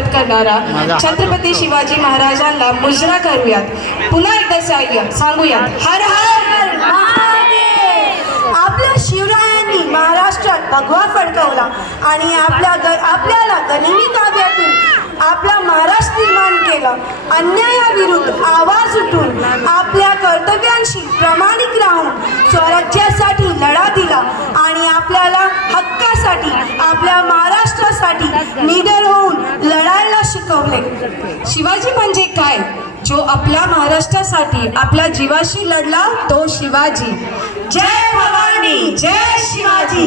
स्वागत करणारा छत्रपती शिवाजी महाराजांना मुजरा करूयात. पुन्हा एकदा सांगूयात हर हर महादेव. आपल्या शिवरायांनी महाराष्ट्रात भगवा फडकवला आणि आपल्याला गनिमी ताब्यातून आपला महाराष्ट्र निर्माण केला. अन्यायाविरुद्ध आवाज उठून आपल्या कर्तव्यांशी प्रामाणिक राहून स्वराज्यासाठी लढा दिला आणि आपल्याला हक्कासाठी आपल्या महाराष्ट्रासाठी निडर होऊन लढायला शिकवले. शिवाजी म्हणजे काय? जो आपल्या महाराष्ट्रासाठी आपल्या जीवाशी लढला तो शिवाजी. जय भवानी, जय शिवाजी.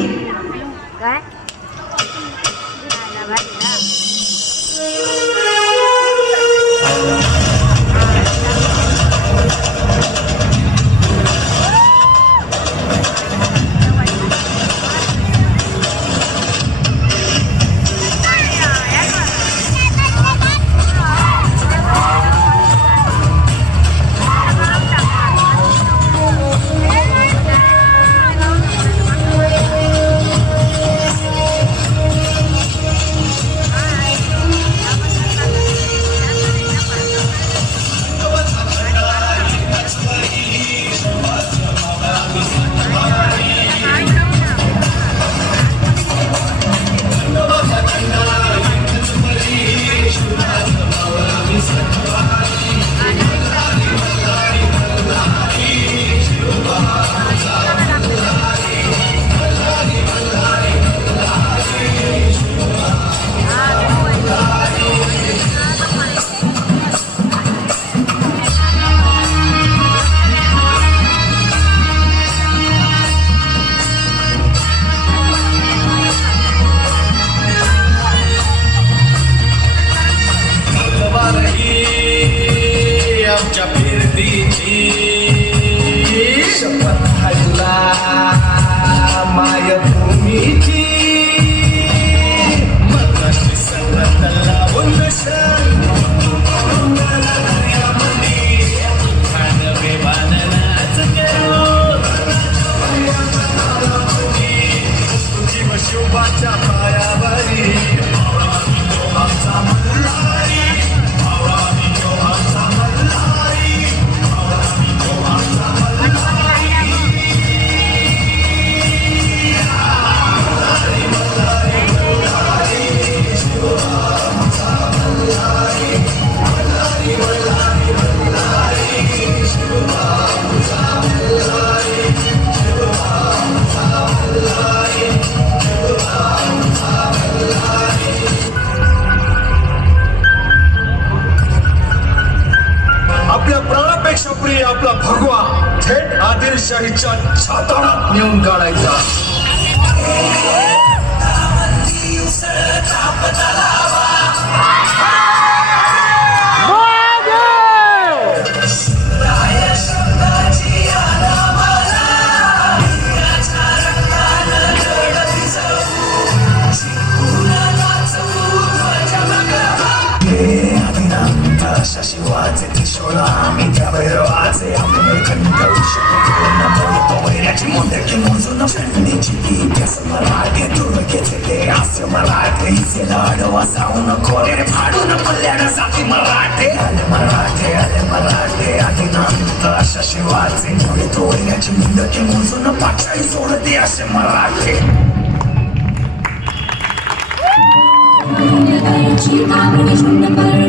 आपला भगवा थेट आदिलशाहीच्या छाताडात नेऊन काढायचा. शिवाचे त्रिशूळ आम्ही त्या भैरवाचे आपण खंड वैऱ्याची मोंडकी मोजून छंडीची इतिहास मराठे दुर्गेचे ते असं मराठे हिचे लाडवा जाऊन खोरे फाडून पल्ल्यानं जाती मराठे आले मराठे आदिनांत अशा शिवाचे मुळे तो वैऱ्याची मोंडकी मोजून पाचाळी सोडते असे मराठे. कावडी शुंड कर